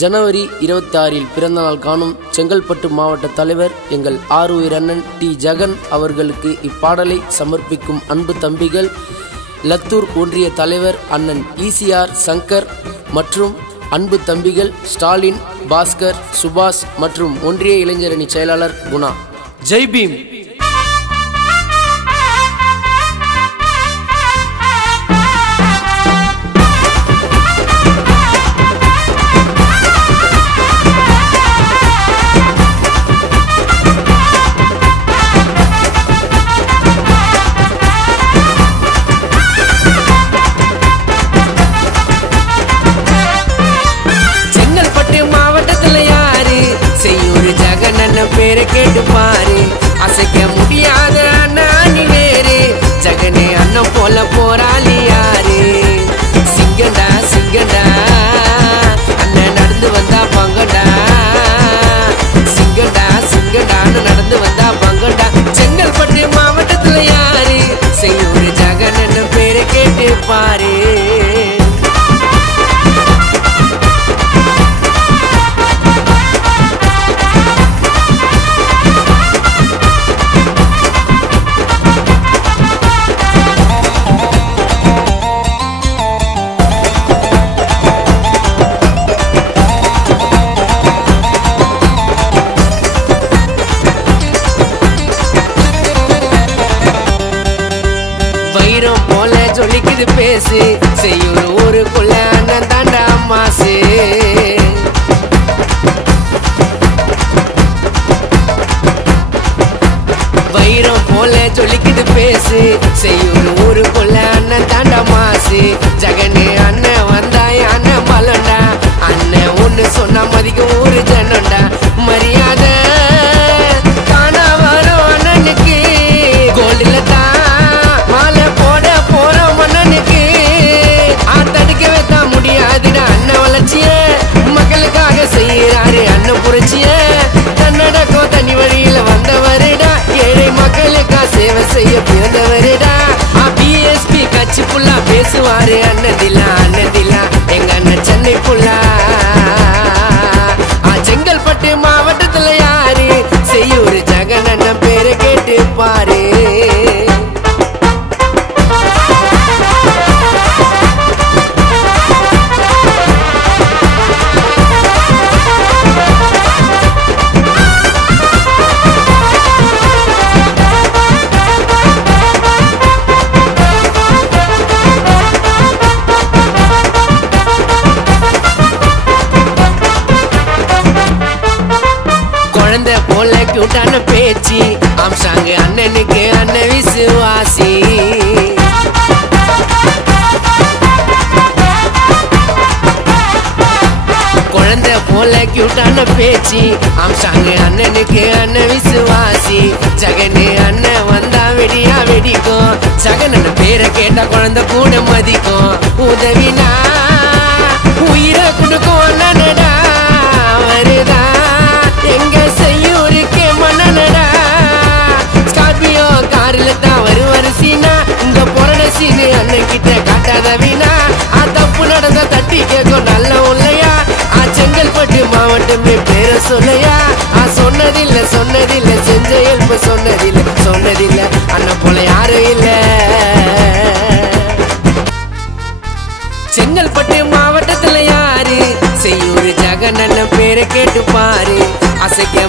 ஜனவரி 26 பிறந்தநாள் காணும் செங்கல்பட்டு மாவட்ட தலைவர் எங்கள் ஆருயிர் அண்ணன் டி ஜெகன் அவர்களுக்கு இப்பாடலை சமர்ப்பிக்கும் அன்பு தம்பிகள் லத்தூர் ஒன்றிய தலைவர் அண்ணன் ஈசிஆர் சங்கர் மற்றும் அன்பு தம்பிகள் ஸ்டாலின், பாஸ்கர், சுபாஷ் மற்றும் ஒன்றிய இளைஞரணி செயலாளர் குணா. ஜெய் பீம். பேரை கேட்டு பாரு, அசைக்க முடியாத அண்ணா நீ வேறு. ஜெகனே அண்ணன் போல போராளி யாரு? சிங்கண்டா சிங்கண்டா அண்ணன் நடந்து வந்தா பங்கண்டா. சிங்கண்டா சிங்கண்டான்னு நடந்து வந்தா பங்கண்டா. செங்கல்பட்டு மாவட்டத்துல யாரு? செய்யூர் ஜெகன் அண்ணன் பேரை கேட்டு பாரு. வைரம் போல ஜொலிக்குது பேசு, செய்யூர் ஊருக்குள்ள அண்ணன் தாண்டா மாசு. வைரம் போல ஜொலிக்குது பேசு, செய்யூர் ஊருக்குள்ள அண்ணன் தாண்டா மாசு. ஜெகனே அண்ணன் வந்தாய் அண்ணன் பலண்டா. அண்ணன் ஒண்ணு சொன்னா மதிக்கும் ஊரு ஜனண்டா. மரியாதை காணா வரும் அண்ணனுக்கு, கோல்டுல தான் மாலை போட போறோம் மன்னனுக்கு. தடுக்கவே தான் முடியாதுடா அண்ணன் வளர்ச்சிய, மக்களுக்காக செய்யறாரு அண்ணன் புரட்சிய. தன்னடக்கம் தனி வழியில வந்தவருடா, ஏழை மக்களுக்கா சேவை செய்ய பிறந்தவருடா. பிஎஸ்பி கட்சி புல்லா பேசுவாரு அண்ணதில்லா அண்ணதில்லா எங்க அண்ணன் சென்னை புல்லா. செங்கல்பட்டு மாவட்டத்துல யாரு? செய்யூர் ஜெகன் அண்ணன் பேரை கேட்டு பாரு. குழந்தை போல கியூட்டான பேச்சு, ஆம்சாங்க அண்ணனுக்கு அண்ணன் விசுவாசி. குழந்தை போல கியூட்டான பேச்சு, ஆம்சாங்க அண்ணனுக்கு அண்ணன் விசுவாசி. ஜெகனே அண்ணன் வந்தா வெடியா வெடிக்கும். ஜெகன் அண்ணன் பேரை கேட்டா குழந்தை கூட மதிக்கும். உதவினா உயிரை கொடுக்கும் அண்ணனடா. வருதா எங்க செய்யூருக்கே மன்னனடா. ஸ்கார்பியோ கார்ல தான் வருவாரு சீனா. இங்க போறட சீனு அண்ணன் கிட்ட காட்டாத வீணா. தப்பு நடந்தா தட்டி கேட்கும் நல்ல உள்ளையா. செங்கல்பட்டு மாவட்டமே பேர சொல்லையா. சொன்னதில்ல சொன்னதில்ல செஞ்ச ஹெல்ப் சொன்னதில்ல சொன்னதில்ல அண்ணன் போல யாரும் இல்ல. செங்கல்பட்டு மாவட்டத்துல யாரு? செய்யூர் ஜெகன் அண்ணன் பேரை கேட்டு பாரு. அசைக்க